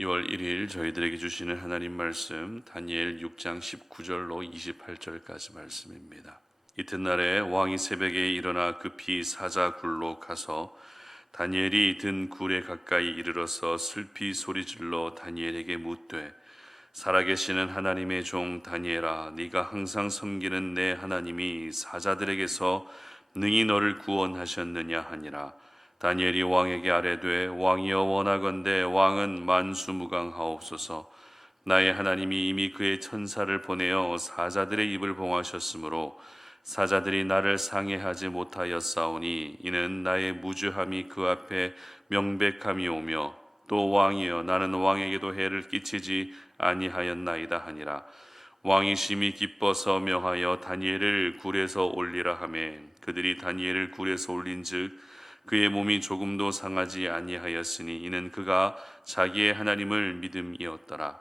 2월 1일 저희들에게 주시는 하나님 말씀 다니엘 6장 19절로 28절까지 말씀입니다. 이튿날에 왕이 새벽에 일어나 급히 사자 굴로 가서 다니엘이 든 굴에 가까이 이르러서 슬피 소리질러 다니엘에게 묻되 살아계시는 하나님의 종 다니엘아, 네가 항상 섬기는 내 하나님이 사자들에게서 능히 너를 구원하셨느냐 하니라. 다니엘이 왕에게 아뢰되 왕이여 원하건대 왕은 만수무강하옵소서. 나의 하나님이 이미 그의 천사를 보내어 사자들의 입을 봉하셨으므로 사자들이 나를 상해하지 못하였사오니 이는 나의 무죄함이 그 앞에 명백함이오며 또 왕이여 나는 왕에게도 해를 끼치지 아니하였나이다 하니라. 왕이 심히 기뻐서 명하여 다니엘을 굴에서 올리라 하매 그들이 다니엘을 굴에서 올린즉 그의 몸이 조금도 상하지 아니하였으니 이는 그가 자기의 하나님을 믿음이었더라.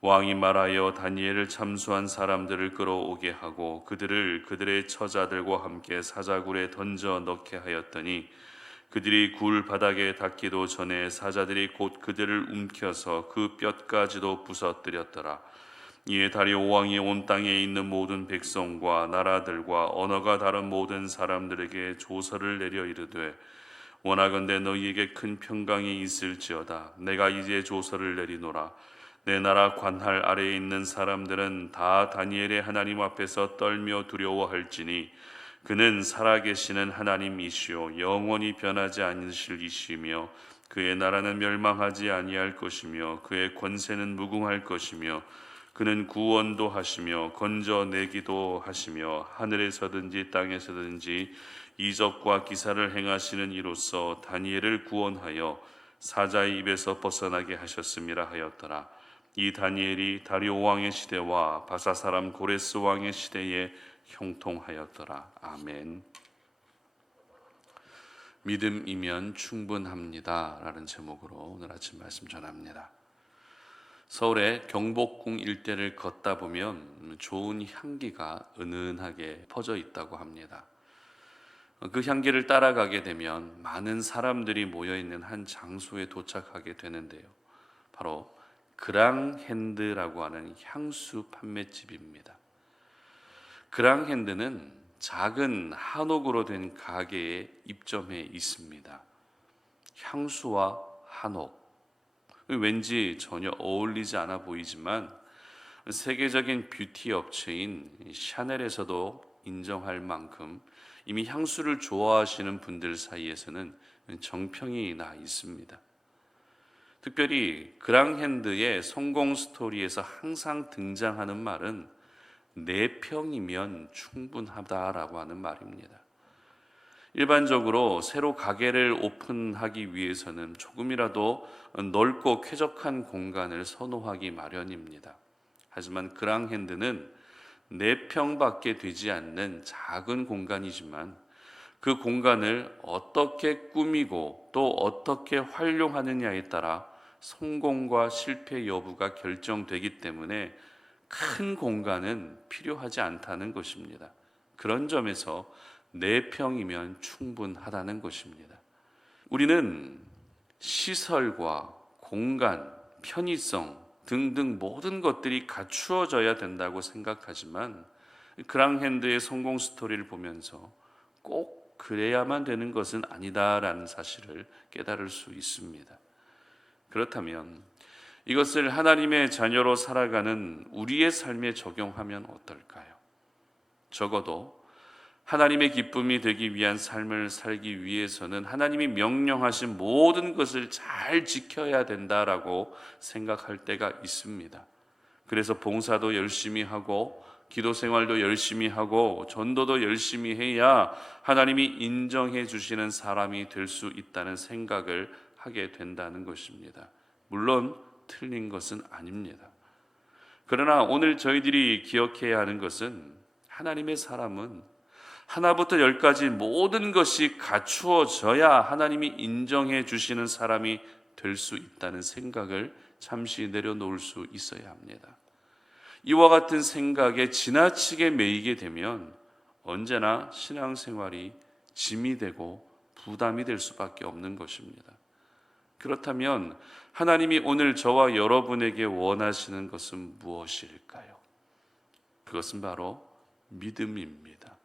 왕이 말하여 다니엘을 참수한 사람들을 끌어오게 하고 그들을 그들의 처자들과 함께 사자굴에 던져 넣게 하였더니 그들이 굴 바닥에 닿기도 전에 사자들이 곧 그들을 움켜서 그 뼈까지도 부서뜨렸더라. 이에 다리오 왕이 온 땅에 있는 모든 백성과 나라들과 언어가 다른 모든 사람들에게 조서를 내려 이르되 원하건대 너희에게 큰 평강이 있을지어다. 내가 이제 조서를 내리노라. 내 나라 관할 아래에 있는 사람들은 다 다니엘의 하나님 앞에서 떨며 두려워할지니 그는 살아계시는 하나님이시요 영원히 변하지 않으실 이시며 그의 나라는 멸망하지 아니할 것이며 그의 권세는 무궁할 것이며 그는 구원도 하시며 건져내기도 하시며 하늘에서든지 땅에서든지 이적과 기사를 행하시는 이로써 다니엘을 구원하여 사자의 입에서 벗어나게 하셨음이라 하였더라. 이 다니엘이 다리오 왕의 시대와 바사 사람 고레스 왕의 시대에 형통하였더라. 아멘. 믿음이면 충분합니다 라는 제목으로 오늘 아침 말씀 전합니다. 서울의 경복궁 일대를 걷다 보면 좋은 향기가 은은하게 퍼져 있다고 합니다. 그 향기를 따라가게 되면 많은 사람들이 모여있는 한 장소에 도착하게 되는데요, 바로 그랑핸드라고 하는 향수 판매집입니다. 그랑핸드는 작은 한옥으로 된 가게에 입점해 있습니다. 향수와 한옥, 왠지 전혀 어울리지 않아 보이지만 세계적인 뷰티 업체인 샤넬에서도 인정할 만큼 이미 향수를 좋아하시는 분들 사이에서는 정평이 나 있습니다. 특별히 그랑핸드의 성공 스토리에서 항상 등장하는 말은 4평이면 충분하다라고 하는 말입니다. 일반적으로 새로 가게를 오픈하기 위해서는 조금이라도 넓고 쾌적한 공간을 선호하기 마련입니다. 하지만 그랑핸드는 4평밖에 되지 않는 작은 공간이지만 그 공간을 어떻게 꾸미고 또 어떻게 활용하느냐에 따라 성공과 실패 여부가 결정되기 때문에 큰 공간은 필요하지 않다는 것입니다. 그런 점에서 4평이면 충분하다는 것입니다. 우리는 시설과 공간, 편의성 등등 모든 것들이 갖추어져야 된다고 생각하지만 그랑핸드의 성공 스토리를 보면서 꼭 그래야만 되는 것은 아니다라는 사실을 깨달을 수 있습니다. 그렇다면 이것을 하나님의 자녀로 살아가는 우리의 삶에 적용하면 어떨까요? 적어도 하나님의 기쁨이 되기 위한 삶을 살기 위해서는 하나님이 명령하신 모든 것을 잘 지켜야 된다라고 생각할 때가 있습니다. 그래서 봉사도 열심히 하고 기도 생활도 열심히 하고 전도도 열심히 해야 하나님이 인정해 주시는 사람이 될 수 있다는 생각을 하게 된다는 것입니다. 물론 틀린 것은 아닙니다. 그러나 오늘 저희들이 기억해야 하는 것은 하나님의 사람은 하나부터 열까지 모든 것이 갖추어져야 하나님이 인정해 주시는 사람이 될 수 있다는 생각을 잠시 내려놓을 수 있어야 합니다. 이와 같은 생각에 지나치게 매이게 되면 언제나 신앙생활이 짐이 되고 부담이 될 수밖에 없는 것입니다. 그렇다면 하나님이 오늘 저와 여러분에게 원하시는 것은 무엇일까요? 그것은 바로 믿음입니다.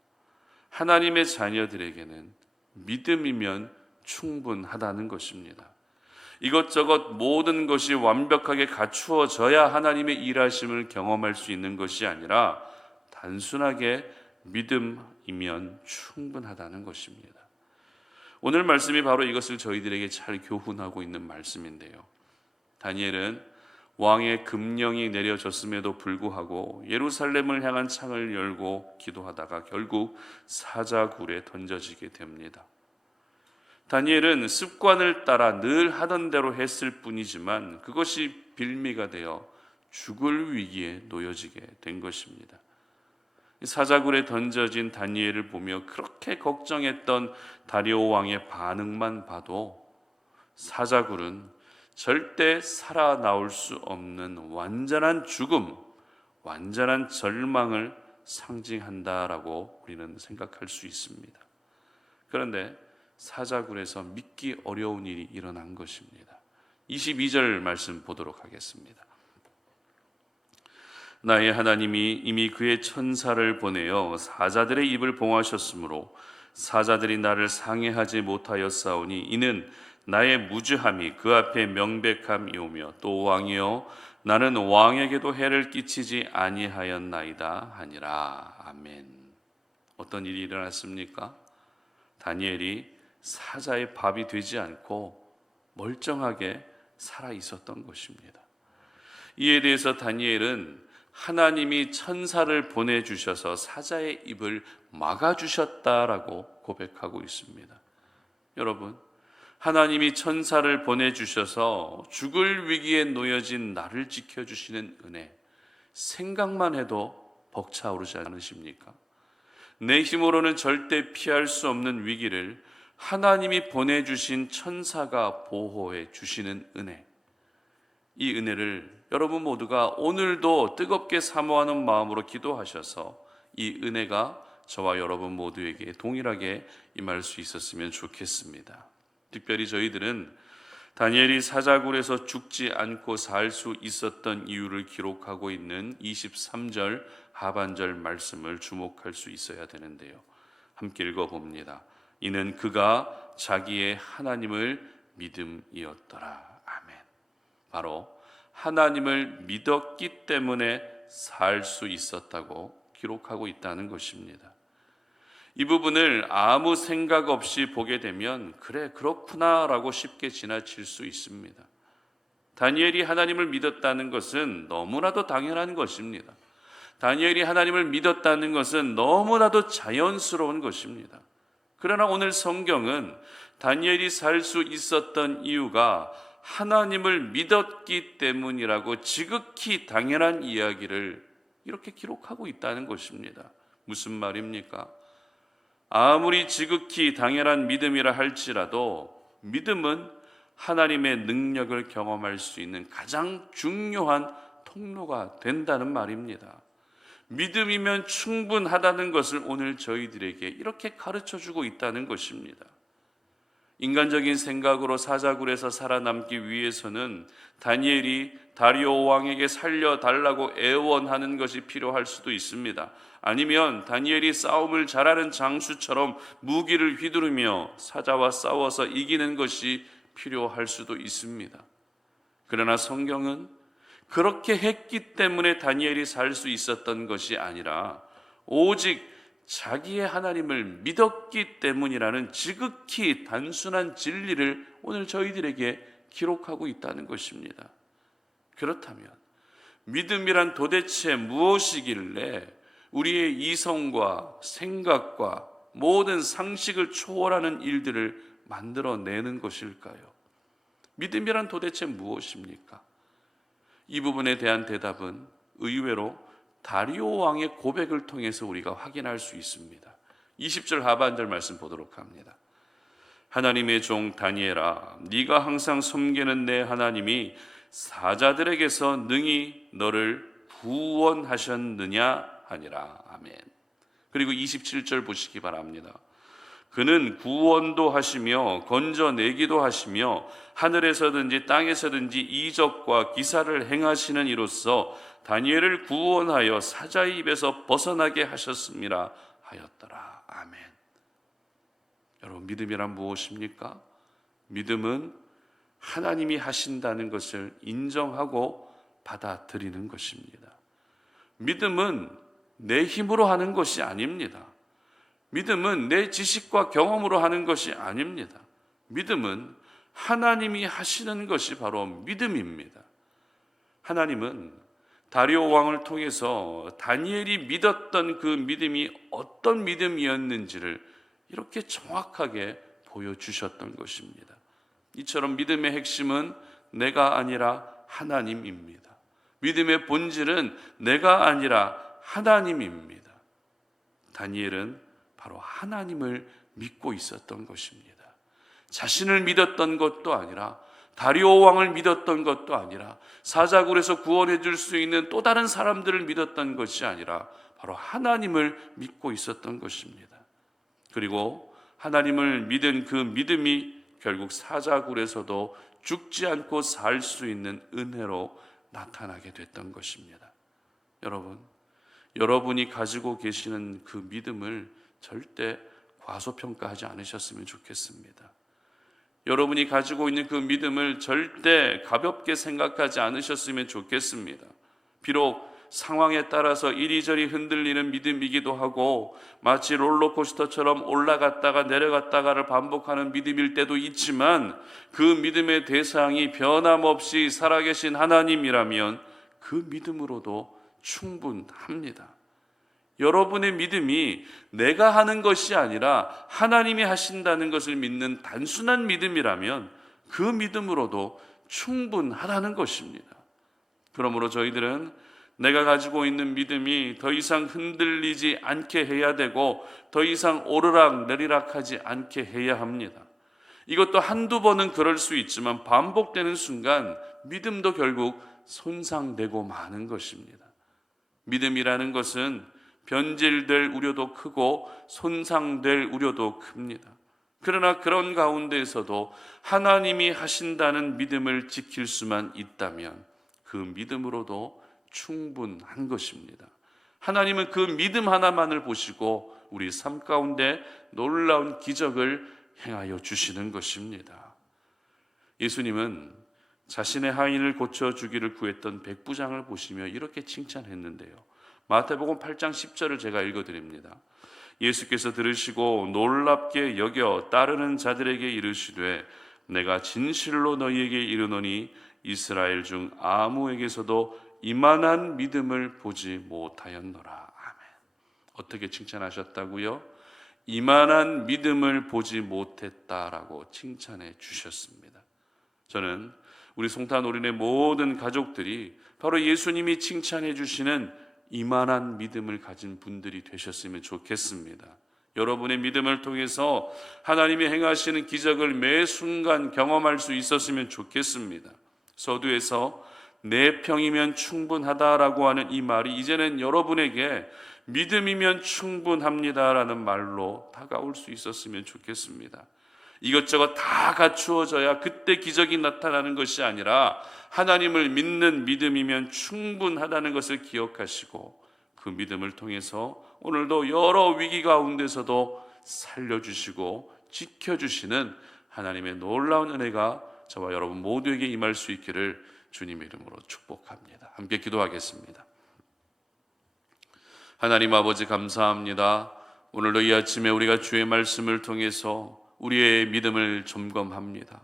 하나님의 자녀들에게는 믿음이면 충분하다는 것입니다. 이것저것 모든 것이 완벽하게 갖추어져야 하나님의 일하심을 경험할 수 있는 것이 아니라 단순하게 믿음이면 충분하다는 것입니다. 오늘 말씀이 바로 이것을 저희들에게 잘 교훈하고 있는 말씀인데요. 다니엘은 왕의 금령이 내려졌음에도 불구하고 예루살렘을 향한 창을 열고 기도하다가 결국 사자굴에 던져지게 됩니다. 다니엘은 습관을 따라 늘 하던 대로 했을 뿐이지만 그것이 빌미가 되어 죽을 위기에 놓여지게 된 것입니다. 사자굴에 던져진 다니엘을 보며 그렇게 걱정했던 다리오 왕의 반응만 봐도 사자굴은 절대 살아나올 수 없는 완전한 죽음, 완전한 절망을 상징한다라고 우리는 생각할 수 있습니다. 그런데 사자굴에서 믿기 어려운 일이 일어난 것입니다. 22절 말씀 보도록 하겠습니다. 나의 하나님이 이미 그의 천사를 보내어 사자들의 입을 봉하셨으므로 사자들이 나를 상해하지 못하였사오니 이는 나의 무죄함이 그 앞에 명백함이오며 또 왕이여 나는 왕에게도 해를 끼치지 아니하였나이다 하니라. 아멘. 어떤 일이 일어났습니까? 다니엘이 사자의 밥이 되지 않고 멀쩡하게 살아 있었던 것입니다. 이에 대해서 다니엘은 하나님이 천사를 보내주셔서 사자의 입을 막아주셨다라고 고백하고 있습니다. 여러분, 하나님이 천사를 보내주셔서 죽을 위기에 놓여진 나를 지켜주시는 은혜, 생각만 해도 벅차오르지 않으십니까? 내 힘으로는 절대 피할 수 없는 위기를 하나님이 보내주신 천사가 보호해 주시는 은혜, 이 은혜를 여러분 모두가 오늘도 뜨겁게 사모하는 마음으로 기도하셔서 이 은혜가 저와 여러분 모두에게 동일하게 임할 수 있었으면 좋겠습니다. 특별히 저희들은 다니엘이 사자굴에서 죽지 않고 살 수 있었던 이유를 기록하고 있는 23절 하반절 말씀을 주목할 수 있어야 되는데요. 함께 읽어봅니다. 이는 그가 자기의 하나님을 믿음이었더라. 아멘. 바로 하나님을 믿었기 때문에 살 수 있었다고 기록하고 있다는 것입니다. 이 부분을 아무 생각 없이 보게 되면 그래 그렇구나 라고 쉽게 지나칠 수 있습니다. 다니엘이 하나님을 믿었다는 것은 너무나도 당연한 것입니다. 다니엘이 하나님을 믿었다는 것은 너무나도 자연스러운 것입니다. 그러나 오늘 성경은 다니엘이 살 수 있었던 이유가 하나님을 믿었기 때문이라고 지극히 당연한 이야기를 이렇게 기록하고 있다는 것입니다. 무슨 말입니까? 아무리 지극히 당연한 믿음이라 할지라도 믿음은 하나님의 능력을 경험할 수 있는 가장 중요한 통로가 된다는 말입니다. 믿음이면 충분하다는 것을 오늘 저희들에게 이렇게 가르쳐주고 있다는 것입니다. 인간적인 생각으로 사자굴에서 살아남기 위해서는 다니엘이 다리오 왕에게 살려달라고 애원하는 것이 필요할 수도 있습니다. 아니면 다니엘이 싸움을 잘하는 장수처럼 무기를 휘두르며 사자와 싸워서 이기는 것이 필요할 수도 있습니다. 그러나 성경은 그렇게 했기 때문에 다니엘이 살 수 있었던 것이 아니라 오직 자기의 하나님을 믿었기 때문이라는 지극히 단순한 진리를 오늘 저희들에게 기록하고 있다는 것입니다. 그렇다면 믿음이란 도대체 무엇이길래 우리의 이성과 생각과 모든 상식을 초월하는 일들을 만들어내는 것일까요? 믿음이란 도대체 무엇입니까? 이 부분에 대한 대답은 의외로 다리오 왕의 고백을 통해서 우리가 확인할 수 있습니다. 20절 하반절 말씀 보도록 합니다. 하나님의 종 다니엘아, 네가 항상 섬기는 내 하나님이 사자들에게서 능히 너를 구원하셨느냐 하니라. 아멘. 그리고 27절 보시기 바랍니다. 그는 구원도 하시며 건져내기도 하시며 하늘에서든지 땅에서든지 이적과 기사를 행하시는 이로써 다니엘을 구원하여 사자의 입에서 벗어나게 하셨습니다 하였더라. 아멘. 여러분, 믿음이란 무엇입니까? 믿음은 하나님이 하신다는 것을 인정하고 받아들이는 것입니다. 믿음은 내 힘으로 하는 것이 아닙니다. 믿음은 내 지식과 경험으로 하는 것이 아닙니다. 믿음은 하나님이 하시는 것이 바로 믿음입니다. 하나님은 다리오 왕을 통해서 다니엘이 믿었던 그 믿음이 어떤 믿음이었는지를 이렇게 정확하게 보여주셨던 것입니다. 이처럼 믿음의 핵심은 내가 아니라 하나님입니다. 믿음의 본질은 내가 아니라 하나님입니다. 다니엘은 바로 하나님을 믿고 있었던 것입니다. 자신을 믿었던 것도 아니라, 다리오 왕을 믿었던 것도 아니라, 사자굴에서 구원해 줄 수 있는 또 다른 사람들을 믿었던 것이 아니라 바로 하나님을 믿고 있었던 것입니다. 그리고 하나님을 믿은 그 믿음이 결국 사자굴에서도 죽지 않고 살 수 있는 은혜로 나타나게 됐던 것입니다. 여러분이 가지고 계시는 그 믿음을 절대 과소평가하지 않으셨으면 좋겠습니다. 여러분이 가지고 있는 그 믿음을 절대 가볍게 생각하지 않으셨으면 좋겠습니다. 비록 상황에 따라서 이리저리 흔들리는 믿음이기도 하고 마치 롤러코스터처럼 올라갔다가 내려갔다가를 반복하는 믿음일 때도 있지만, 그 믿음의 대상이 변함없이 살아계신 하나님이라면 그 믿음으로도 충분합니다. 여러분의 믿음이 내가 하는 것이 아니라 하나님이 하신다는 것을 믿는 단순한 믿음이라면 그 믿음으로도 충분하다는 것입니다. 그러므로 저희들은 내가 가지고 있는 믿음이 더 이상 흔들리지 않게 해야 되고 더 이상 오르락 내리락하지 않게 해야 합니다. 이것도 한두 번은 그럴 수 있지만 반복되는 순간 믿음도 결국 손상되고 마는 것입니다. 믿음이라는 것은 변질될 우려도 크고 손상될 우려도 큽니다. 그러나 그런 가운데에서도 하나님이 하신다는 믿음을 지킬 수만 있다면 그 믿음으로도 충분한 것입니다. 하나님은 그 믿음 하나만을 보시고 우리 삶 가운데 놀라운 기적을 행하여 주시는 것입니다. 예수님은 자신의 하인을 고쳐주기를 구했던 백부장을 보시며 이렇게 칭찬했는데요. 마태복음 8장 10절을 제가 읽어드립니다. 예수께서 들으시고 놀랍게 여겨 따르는 자들에게 이르시되 내가 진실로 너희에게 이르노니 이스라엘 중 아무에게서도 이만한 믿음을 보지 못하였노라. 아멘. 어떻게 칭찬하셨다고요? 이만한 믿음을 보지 못했다라고 칭찬해 주셨습니다. 저는 우리 송탄 올인의 모든 가족들이 바로 예수님이 칭찬해 주시는 이만한 믿음을 가진 분들이 되셨으면 좋겠습니다. 여러분의 믿음을 통해서 하나님이 행하시는 기적을 매 순간 경험할 수 있었으면 좋겠습니다. 서두에서 내 평이면 충분하다라고 하는 이 말이 이제는 여러분에게 믿음이면 충분합니다라는 말로 다가올 수 있었으면 좋겠습니다. 이것저것 다 갖추어져야 그때 기적이 나타나는 것이 아니라 하나님을 믿는 믿음이면 충분하다는 것을 기억하시고 그 믿음을 통해서 오늘도 여러 위기 가운데서도 살려주시고 지켜주시는 하나님의 놀라운 은혜가 저와 여러분 모두에게 임할 수 있기를 주님의 이름으로 축복합니다. 함께 기도하겠습니다. 하나님 아버지 감사합니다. 오늘도 이 아침에 우리가 주의 말씀을 통해서 우리의 믿음을 점검합니다.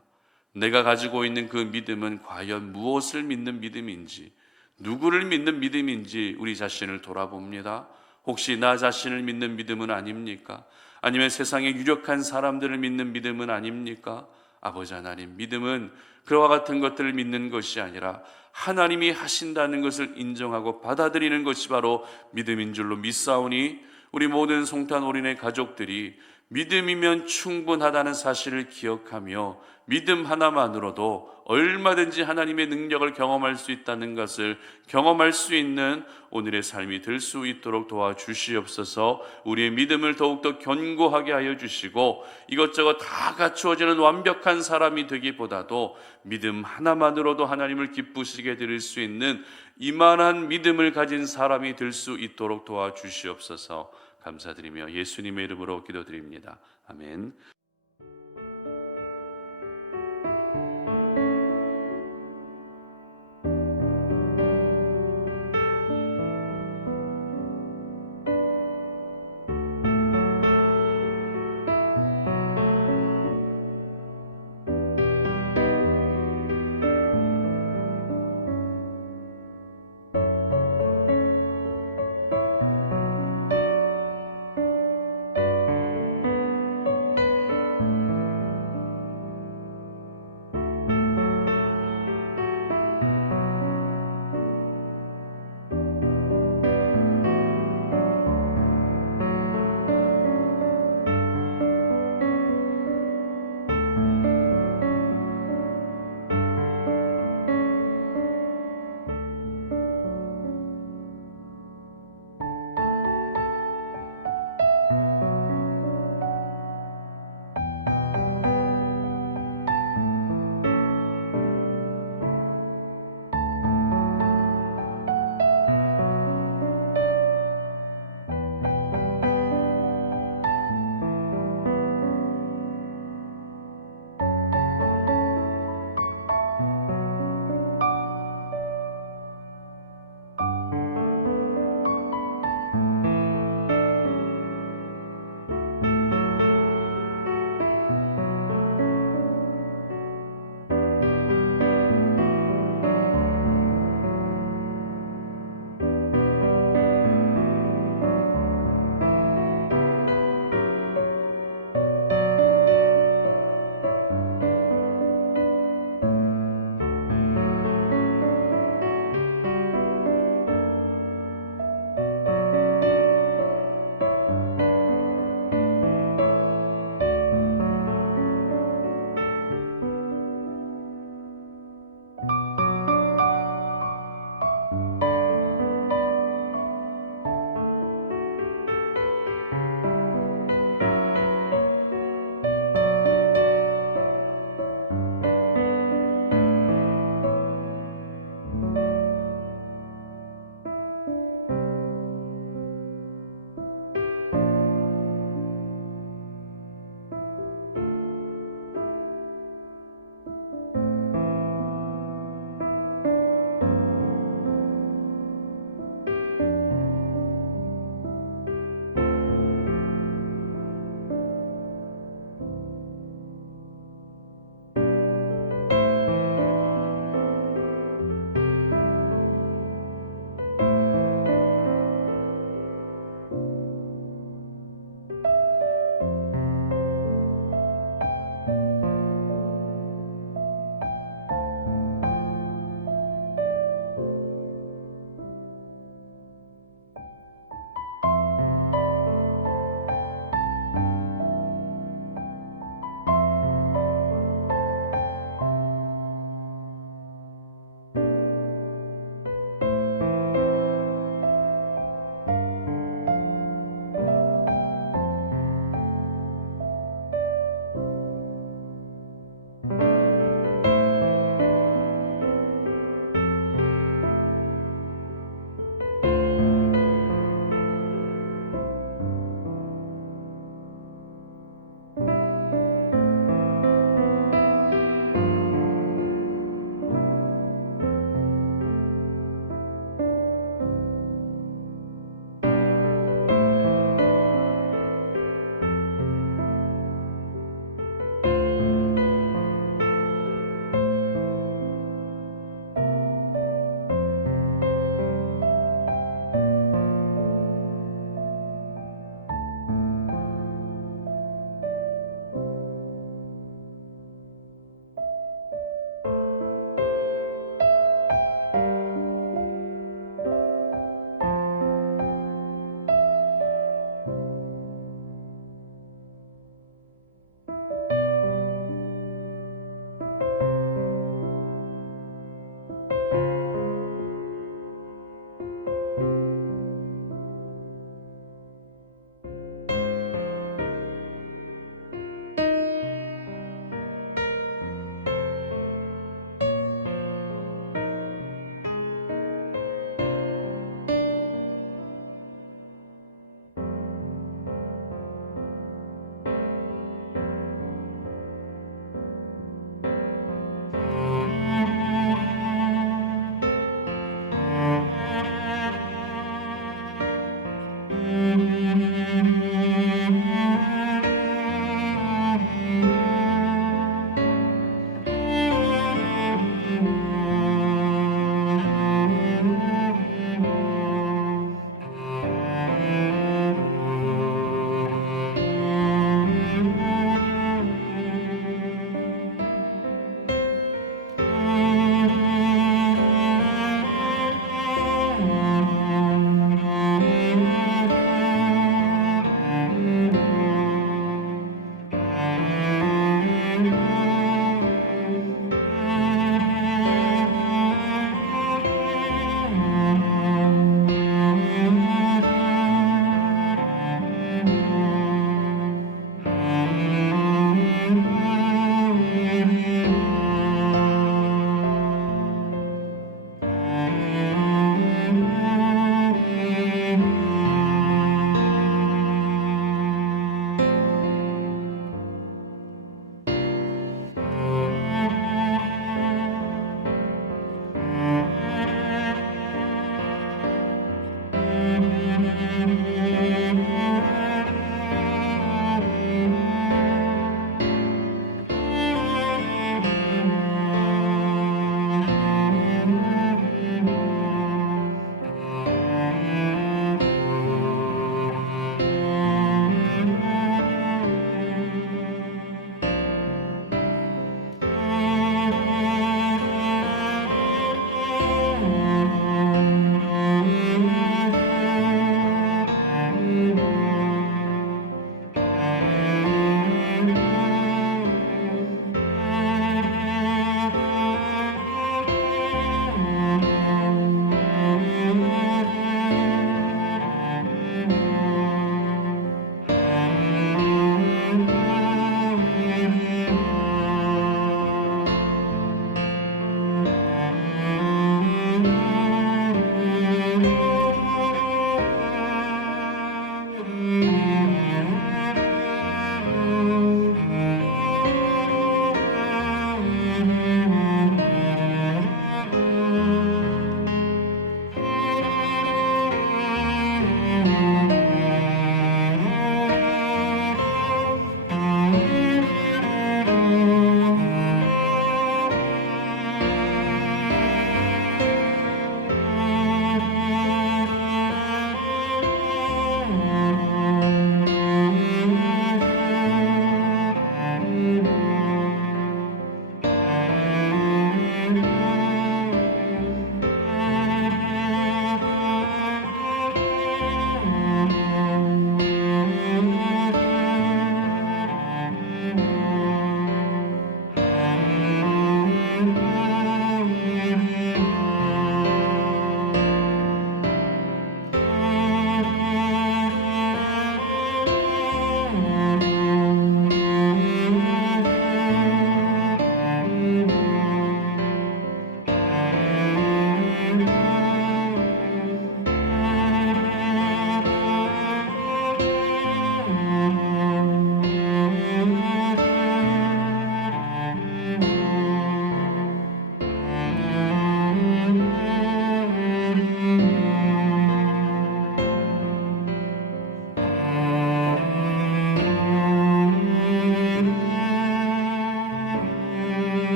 내가 가지고 있는 그 믿음은 과연 무엇을 믿는 믿음인지, 누구를 믿는 믿음인지 우리 자신을 돌아봅니다. 혹시 나 자신을 믿는 믿음은 아닙니까? 아니면 세상의 유력한 사람들을 믿는 믿음은 아닙니까? 아버지 하나님, 믿음은 그와 같은 것들을 믿는 것이 아니라 하나님이 하신다는 것을 인정하고 받아들이는 것이 바로 믿음인 줄로 믿사오니 우리 모든 송탄 올인의 가족들이 믿음이면 충분하다는 사실을 기억하며 믿음 하나만으로도 얼마든지 하나님의 능력을 경험할 수 있다는 것을 경험할 수 있는 오늘의 삶이 될 수 있도록 도와주시옵소서. 우리의 믿음을 더욱더 견고하게 하여 주시고 이것저것 다 갖추어지는 완벽한 사람이 되기보다도 믿음 하나만으로도 하나님을 기쁘시게 드릴 수 있는 이만한 믿음을 가진 사람이 될 수 있도록 도와주시옵소서. 감사드리며 예수님의 이름으로 기도드립니다. 아멘.